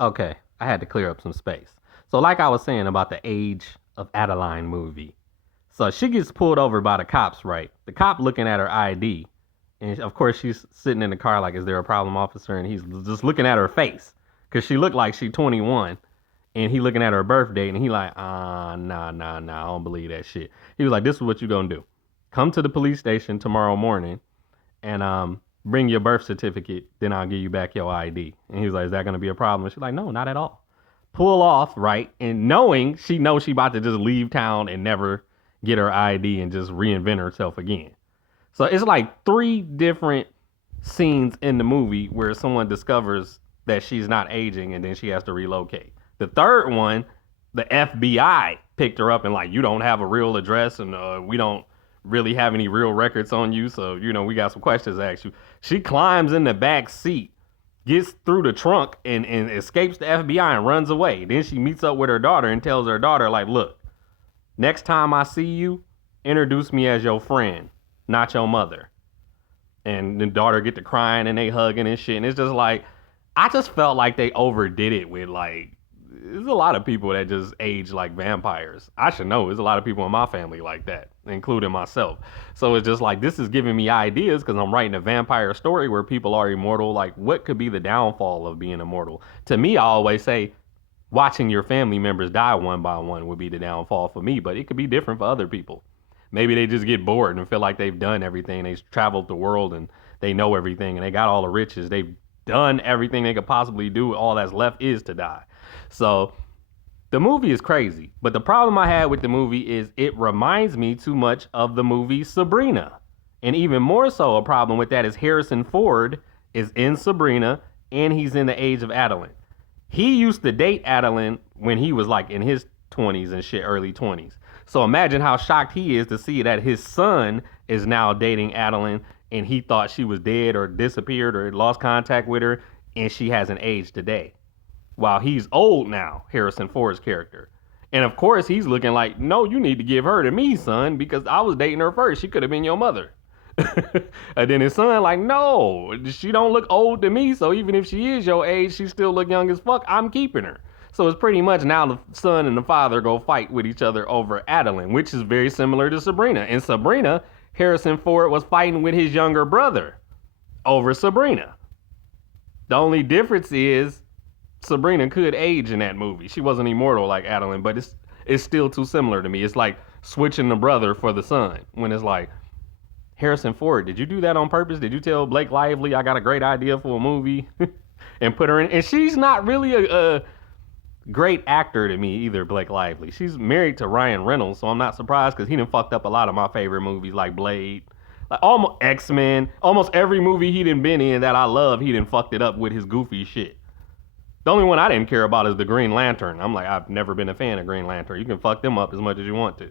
Okay, I had to clear up some space. So, like I was saying about the age of Adeline movie. So she gets pulled over by the cops, right? The cop looking at her ID, and of course she's sitting in the car like, "Is there a problem, officer?" And he's just looking at her face because she looked like she 21, and he looking at her birthday, and he like, nah, I don't believe that shit. He was like, "This is what you gonna do: come to the police station tomorrow morning, and bring your birth certificate. Then I'll give you back your ID." And he was like, "Is that gonna be a problem?" And she's like, "No, not at all." Pull off, right? And knowing she knows she about to just leave town and never get her ID and just reinvent herself again. So it's like three different scenes in the movie where someone discovers that she's not aging and then she has to relocate. The third one, the FBI picked her up and like, you don't have a real address and we don't really have any real records on you, so we got some questions to ask you. She climbs in the back seat, gets through the trunk and escapes the FBI and runs away. Then she meets up with her daughter and tells her daughter, like, look, next time I see you, introduce me as your friend, not your mother. And the daughter get to crying and they hugging and shit. And it's just like, I just felt like they overdid it with like, there's a lot of people that just age like vampires. I should know. There's a lot of people in my family like that, including myself. So it's just like, this is giving me ideas because I'm writing a vampire story where people are immortal. Like, what could be the downfall of being immortal? To me, I always say watching your family members die one by one would be the downfall for me, but it could be different for other people. Maybe they just get bored and feel like they've done everything. They've traveled the world and they know everything and they got all the riches. They've done everything they could possibly do. All that's left is to die. So the movie is crazy. But the problem I had with the movie is it reminds me too much of the movie Sabrina. And even more so, a problem with that is Harrison Ford is in Sabrina and he's in the age of Adeline. He used to date Adeline when he was like in his 20s and shit, early 20s. So imagine how shocked he is to see that his son is now dating Adeline and he thought she was dead or disappeared or lost contact with her and she hasn't aged today. While he's old now, Harrison Ford's character. And of course, he's looking like, no, you need to give her to me, son, because I was dating her first. She could have been your mother. And then his son like, no, she don't look old to me, so even if she is your age, she still look young as fuck. I'm keeping her. So it's pretty much now the son and the father go fight with each other over Adeline, which is very similar to Sabrina. In Sabrina, Harrison Ford was fighting with his younger brother over Sabrina. The only difference is Sabrina could age in that movie. She wasn't immortal like Adeline, but it's still too similar to me. It's like switching the brother for the son when it's like, Harrison Ford, did you do that on purpose? Did you tell Blake Lively I got a great idea for a movie and put her in? And she's not really a great actor to me either, Blake Lively. She's married to Ryan Reynolds, so I'm not surprised because he done fucked up a lot of my favorite movies like Blade, like almost X-Men. Almost every movie he done been in that I love, he done fucked it up with his goofy shit. The only one I didn't care about is the Green Lantern. I'm like, I've never been a fan of Green Lantern. You can fuck them up as much as you want to.